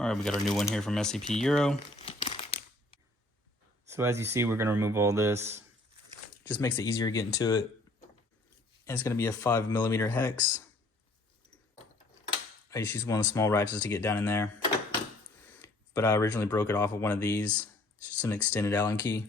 All right, we got our new one here from SCP Euro. So as you see, we're gonna remove all this. Just makes it easier to get into it. And it's gonna be a 5mm hex. I just use one of the small ratchets to get down in there. But I originally broke it off with one of these. It's just an extended Allen key.